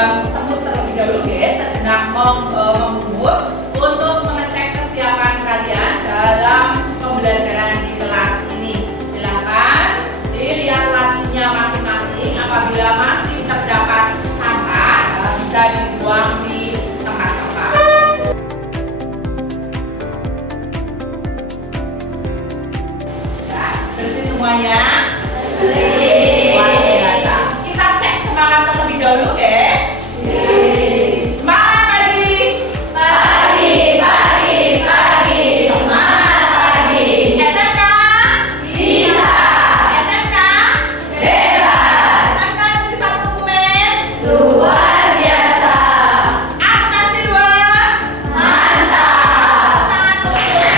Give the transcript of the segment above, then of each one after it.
memegang semut terlebih dahulu guys, sejenak membungkuk untuk mengecek kesiapan kalian dalam pembelajaran di kelas ini. Silakan dilihat lacinya masing-masing. Apabila masih terdapat sampah, bisa dibuang di tempat sampah. Bersih semuanya? Luar biasa. Kita cek semangat terlebih dahulu ya. Semangat pagi. Pagi, pagi, pagi. Semangat pagi. SMK bisa. SMK bebas. SMK nulis satu dokumen luar biasa. Akuntansi 2 mantap. Tangan tutup.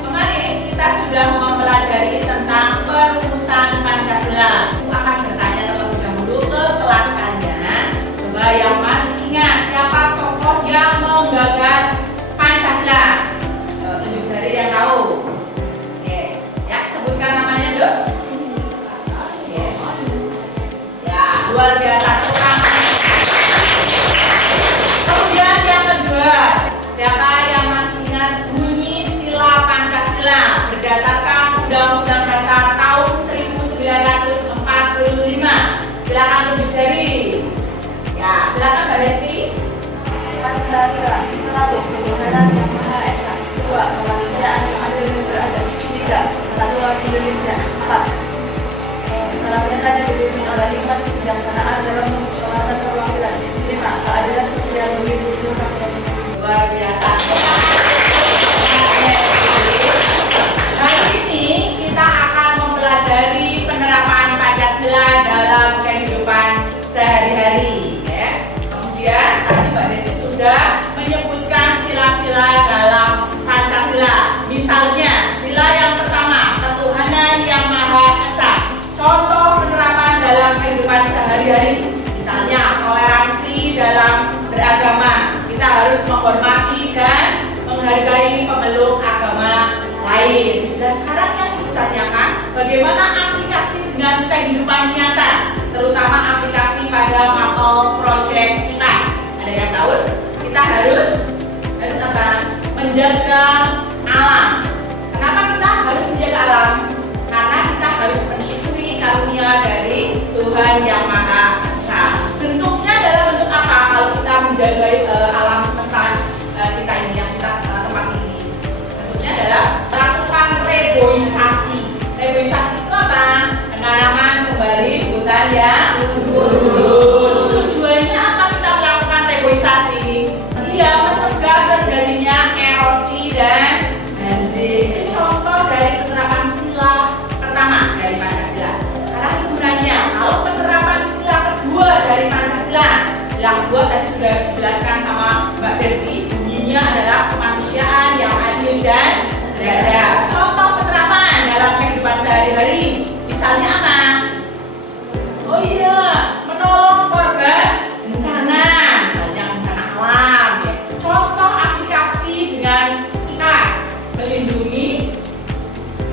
Kemarin kita sudah mempelajari tentang perumusan Pancasila. Akan bertanya terlebih dahulu ke kelas kalian. Coba yang masih ingat siapa tokoh yang menggagas Pancasila? Tunjuk jari yang tahu. Oke, ya sebutkan namanya dulu. Oke. Ya, luar biasa. Kemudian yang kedua, siapa yang masih ingat bunyi sila Pancasila berdasarkan Undang-Undang Dasar tahun 1945? Silakan tunjuk jari. Ya, silakan Mbak Desti. Pancasila, 1. Ketuhanan yang Maha Esa. 2. Kemanusiaan yang adil dan beradab. 3. Kesatuan Indonesia. 4. Kerakyatan yang dipimpin oleh hikmat kebijaksanaan dalam mengumpulkan perwakilan. 5. Keadilan sosial bagi seluruh rakyat. Luar biasa. Hari ini kita akan mempelajari penerapan Pancasila dalam kehidupan sehari-hari. Ya. Kemudian tadi Mbak Desi sudah menyebutkan sila-sila dalam Pancasila. Misalnya sila yang pertama, ketuhanan yang Maha Esa. Contoh penerapan dalam kehidupan sehari-hari. Misalnya toleransi dalam beragama. Kita harus menghormati dan menghargai pemeluk agama lain. Dan sekarang yang Ibu tanyakan, bagaimana aplikasi dengan kehidupan nyata, terutama aplikasi pada mapel project IPAS. Ada yang tahu? Kita harus apa? Menjaga alam. Kenapa kita harus menjaga alam? Karena kita harus mensyukuri karunia dari Tuhan Yang Maha Esa. Bentuknya dalam bentuk apa kalau kita menjaga alam semesta kita ini, yang kita tempat ini? Bentuknya adalah melakukan reboisasi. Reboisasi itu apa? Penanaman kembali hutan yang gundul. Tujuannya apa kita melakukan reboisasi? Iya, mencegah terjadinya erosi dan banjir. Ini contoh dari penerapan sila pertama dari Pancasila. Sekarang Ibu nanya, kalau penerapan sila kedua dari Pancasila, sila kedua tadi sudah dijelaskan sama Mbak Desti, bunyinya adalah kemanusiaan yang adil dan beradab. Contoh penerapan dalam kehidupan sehari-hari, misalnya apa? Oh iya, menolong korban bencana, misalnya bencana alam. Contoh aplikasi dengan IPAS, melindungi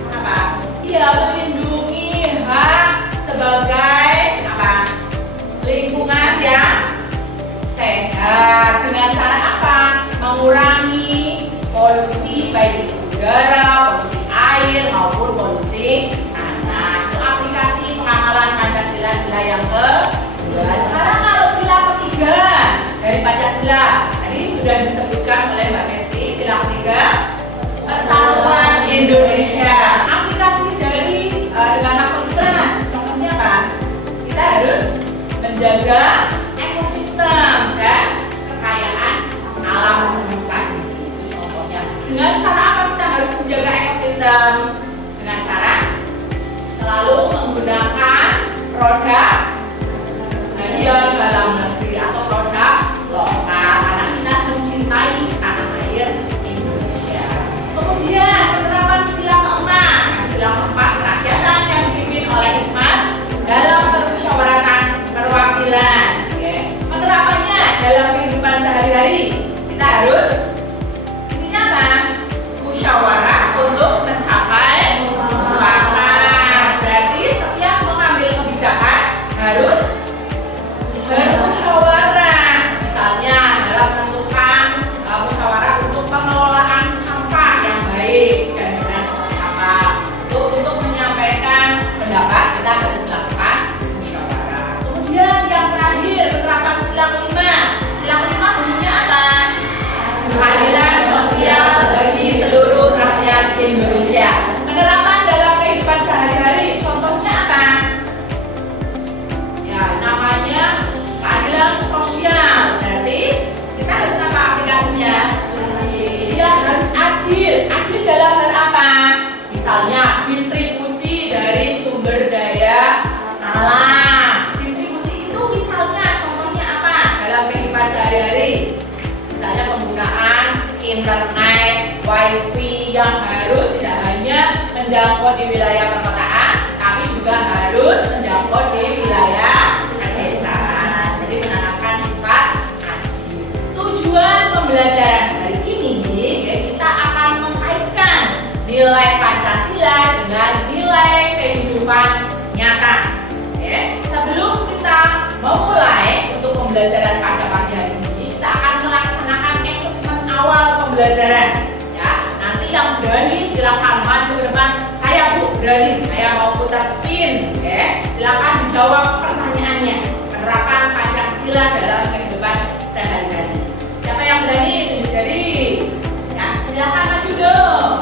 apa? Iya, melindungi hak sebagai apa? Lingkungan yang sehat. Dengan cara apa? Mengurangi polusi baik itu udara, polusi air maupun polusi tanah. Itu aplikasi pengamalan Pancasila sila yang kedua. Sekarang kalau sila ketiga dari Pancasila, tadi sudah disebutkan oleh Mbak Desti, sila ketiga Persatuan Indonesia. Aplikasi dari dengan fakultas, contohnya apa? Kita harus menjaga ekosistem dan kekayaan alam semesta. Contohnya, dengan cara apa kita harus menjaga ekosistem? Dengan cara selalu menggunakan produk dalam negeri atau produk lokal, karena kita mencintai tanah air Indonesia. Kemudian penerapan sila keempat. Sila keempat, kerakyatan yang dipimpin oleh hikmat dalam permusyawaratan perwakilan. Penerapannya dalam kehidupan sehari-hari, kita harus intinya apa? Musyawarah untuk mencapai mufakat. Berarti setiap mengambil kebijakan internet, wifi yang harus tidak hanya menjangkau di wilayah perkotaan, tapi juga harus menjangkau di wilayah pedesaan. Jadi menanamkan sifat aji. Tujuan pembelajaran hari ini, kita akan mengkaitkan nilai Pancasila dengan nilai kehidupan nyata. Sebelum kita memulai untuk pembelajaran pada pagi hari ini, kita akan melaksanakan asesmen awal pembelajaran. Ya, nanti yang berani silakan maju ke depan. Saya Bu berani, saya mau putar spin. Silakan menjawab pertanyaannya. Penerapan Pancasila dalam kehidupan sehari-hari. Siapa yang berani tunjuk jari? Ya, silakan maju dong.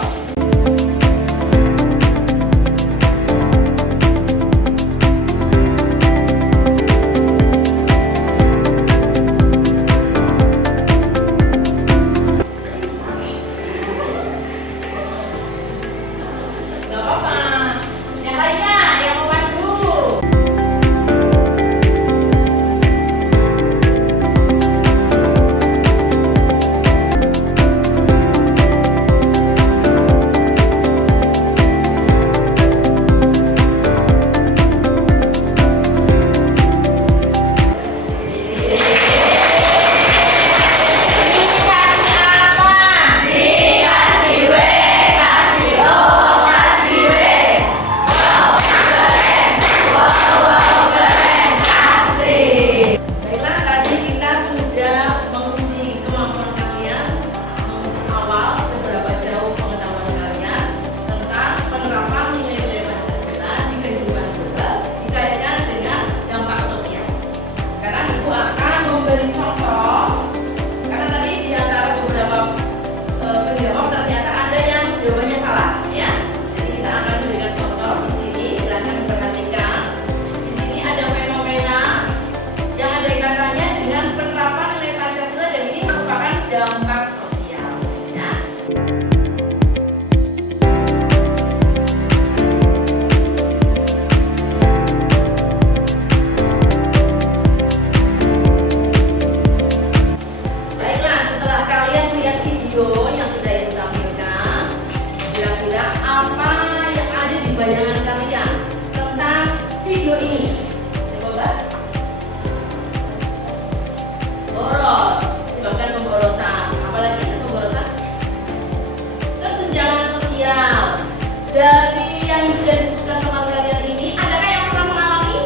Dari yang sudah disebutkan teman kalian ini, adakah yang pernah mengalami?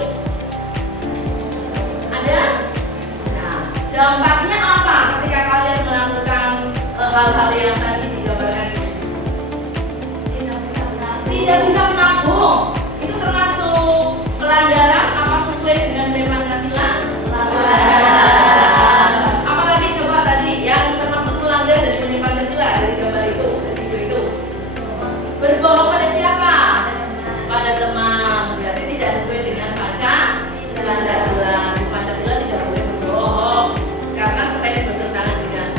Ada? Nah, dampaknya apa ketika kalian melakukan hal-hal yang tadi digambarkan ini? Tidak bisa menabung. Itu termasuk pelanggaran apa sesuai dengan nilai Pancasila? Pelanggaran. Apalagi coba tadi yang termasuk pelanggar dari nilai Pancasila dari gambar itu, dari video itu? Berbohong pada siapa? Pada teman. Berarti tidak sesuai dengan Pancasila. Pancasila tidak boleh berbohong karena selain bertentangan dengan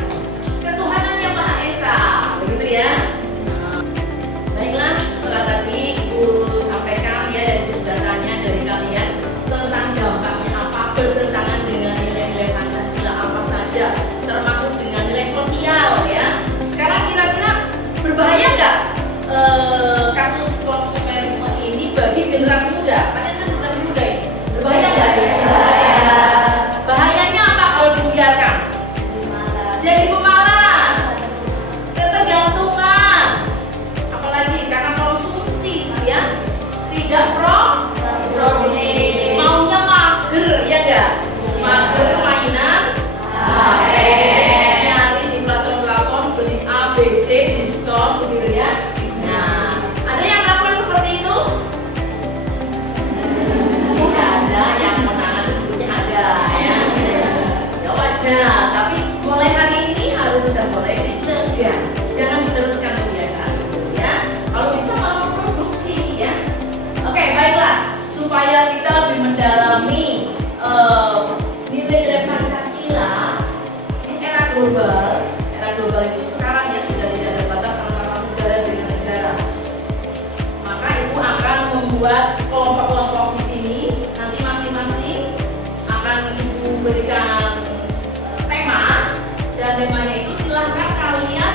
ketuhanan yang Maha Esa. Begitu ya. Baiklah, setelah tadi Ibu sampaikan ya, dan Ibu sudah tanya dari kalian tentang dampaknya apa bertentangan dengan nilai-nilai Pancasila apa saja, termasuk dengan nilai sosial ya. Sekarang kira-kira berbahaya nggak kasus konsumerisme ini bagi generasi muda? Kalian kan generasi muda ini, berbahaya nggak ya? Bahayanya apa kalau dibiarkan? Jadi pemalas, ketergantungan, apalagi karena konsumtif ya, tidak produktif, maunya mager ya nggak? Mager mainan HP, nyari di platform-platform, beli A, B, C, diskon begitu ya. Ada yang melakukan seperti itu? Tidak ada yang menangan, sebetulnya ada ya. Ya wajar, tapi mulai hari ini harus sudah mulai dicegah. Jangan diteruskan kebiasaan itu ya. Kalau bisa malah memproduksi ya. Oke, baiklah. Supaya kita lebih mendalami nilai-nilai Pancasila di era global. Era global itu sekarang ya sudah tidak ada batas antara negara dengan negara. Maka Ibu akan membuat kelompok-kelompok di sini. Nanti masing-masing akan Ibu berikan tema, dan temanya itu silahkan kalian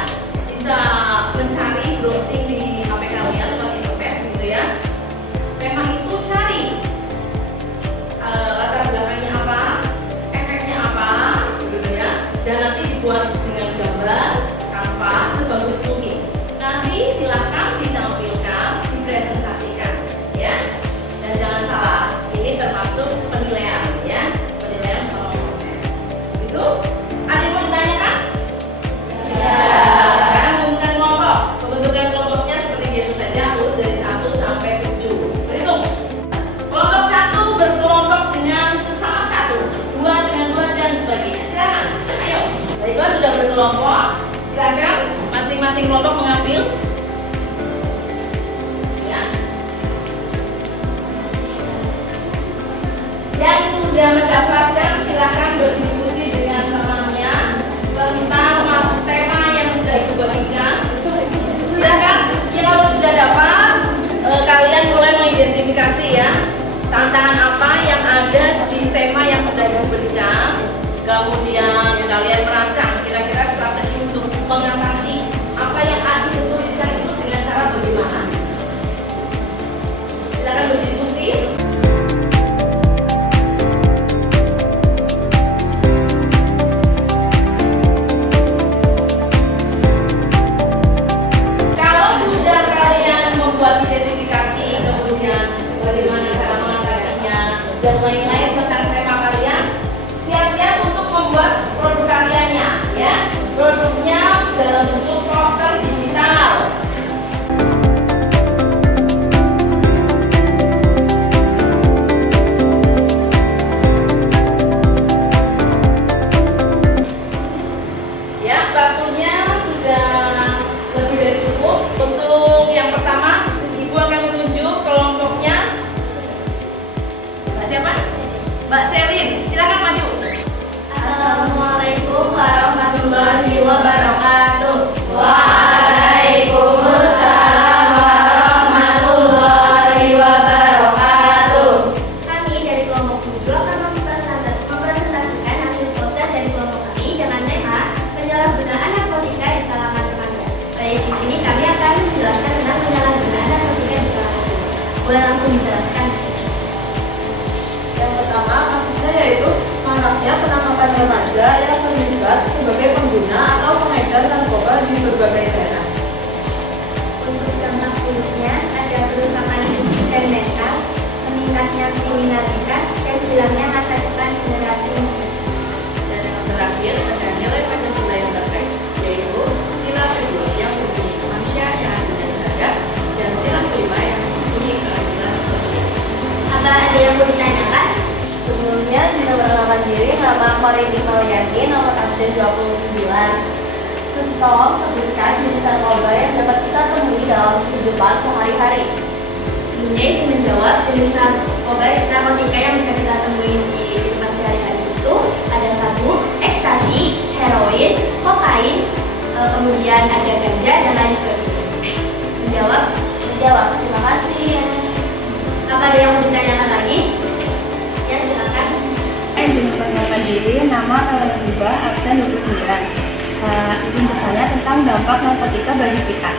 masing-masing kelompok mengambil. Ya. Yang sudah mendapatkan silakan berdiskusi dengan temannya tentang tema yang sudah dibagikan. Silakan, ya kalau sudah dapat kalian mulai mengidentifikasi ya tantangan apa yang ada di tema yang sudah diberikan. Kemudian kalian merancang kira-kira strategi untuk mengatasi apa yang ada dituliskan itu dengan cara bagaimana. Silakan berdiskusi. Kalau sudah kalian membuat identifikasi, kemudian bagaimana cara mengatasinya dan lain-lain tentang tema kalian, siap-siap untuk membuat produk karyanya ya. Produknya dalam bentuk poster digital. Ya, waktunya sudah lebih dari cukup. Untuk yang pertama, Ibu akan menunjuk kelompoknya. Mbak siapa? Mbak Selin, silakan maju. Assalamualaikum warahmatullahi wabarakatuh. Waalaikumsalam warahmatullahi wabarakatuh. Kami dari kelompok 7 akan mempresentasikan hasil poster dari kelompok kami dengan tema penyalahgunaan narkotika di kalangan remaja. Baik, di sini kami akan menjelaskan tentang penyalahgunaan narkotika di kalangan remaja. Boleh langsung dijelaskan? Yang pertama kasusnya yaitu maraknya penangkapan remaja yang terlibat sebagai pengguna atau pengedar narkoba di berbagai daerah. Untuk dampak buruknya ada kerusakan fisik dan mental, meningkatnya kriminalitas, dan hilangnya masa depan generasi muda. Dan yang terakhir ada nilai Pancasila yang terkait, yaitu sila kedua yang berbunyi kemanusiaan yang adil dan beradab, dan sila kelima yang berbunyi keadilan sosial. Apa ada yang mau ditanyakan? Sebelumnya kita perkenalkan diri, nama aku Rini Mauyani, nomor absen 29. Sentong sebutkan jenis narkoba yang dapat kita temui dalam kehidupan sehari-hari. Sebelumnya isi menjawab jenis narkotika yang bisa kita temui di kehidupan sehari-hari itu ada sabu, ekstasi, heroin, kokain, kemudian ada ganja dan lain sebagainya. Menjawab? Menjawab, terima kasih. Apa ada yang mau ditanyakan lagi? Ya, silakan. Izin perkenalkan diri, nama Juga absen 29. Izin bertanya tentang dampak narkotika bagi kita.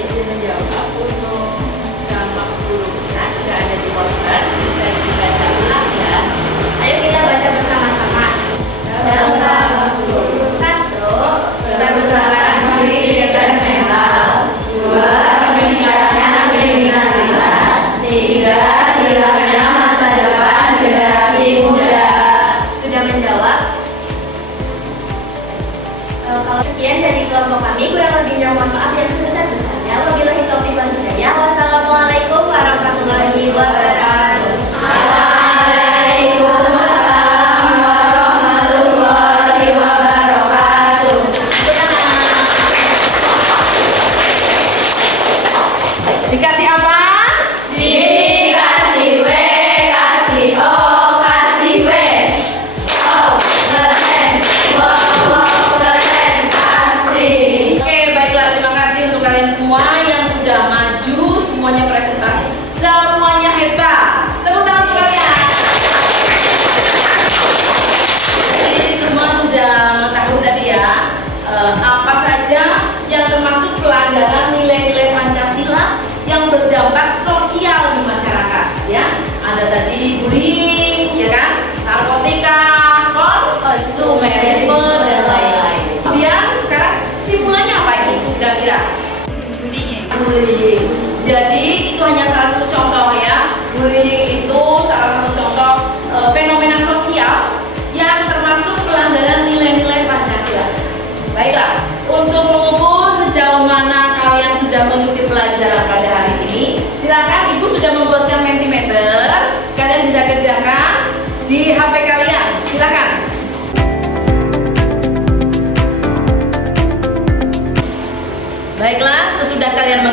Izin menjawab untuk dampak buruknya sudah ada di poster, bisa dibaca ulang ya. Ayo kita baca bersama-sama. Dampak buruk. 1. Kerusakan fisik dan mental. 2. Meningkatnya kriminalitas. 3. Hilangnya masa depan generasi muda. Sudah menjawab? Kalau sekian dari kelompok kami, kurang lebihnya mohon maaf yang sebesar-besarnya. Wabillahi taufiq wal hidayah. Wassalamualaikum warahmatullahi wabarakatuh. Waalaikumsalam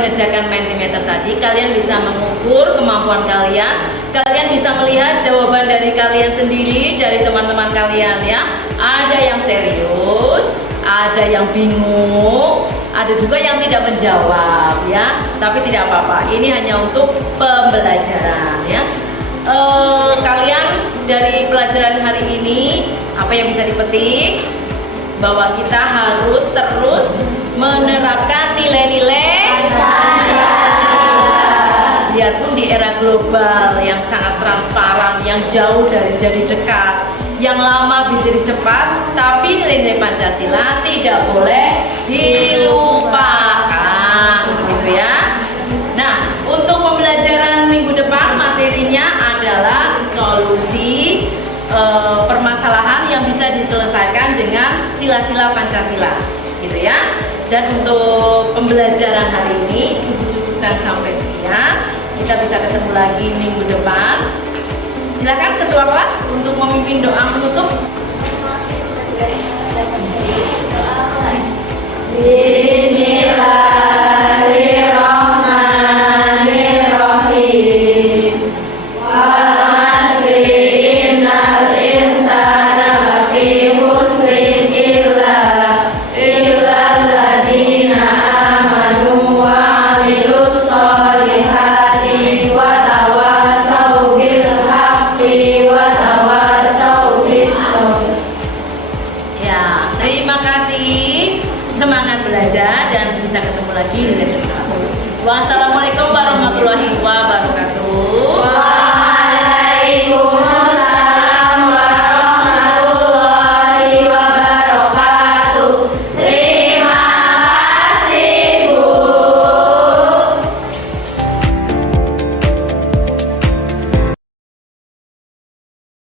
mengerjakan Mentimeter tadi, kalian bisa mengukur kemampuan kalian. Kalian bisa melihat jawaban dari kalian sendiri, dari teman-teman kalian ya. Ada yang serius, ada yang bingung, ada juga yang tidak menjawab ya. Tapi tidak apa-apa, ini hanya untuk pembelajaran ya. Kalian dari pelajaran hari ini apa yang bisa dipetik? Bahwa kita harus terus menerapkan nilai-nilai biarpun di era global yang sangat transparan, yang jauh dari jadi dekat, yang lama bisa jadi cepat, tapi nilai-nilai Pancasila tidak boleh dilupakan, gitu ya. Nah, untuk pembelajaran minggu depan materinya adalah solusi permasalahan yang bisa diselesaikan dengan sila-sila Pancasila, gitu ya. Dan untuk pembelajaran hari ini Ibu cukupkan sampai sekian. Kita bisa ketemu lagi minggu depan. Silakan ketua kelas untuk memimpin doa menutup. Bismillahirrahmanirrahim. Semangat belajar dan bisa ketemu lagi di hari Sabtu. Wassalamualaikum warahmatullahi wabarakatuh.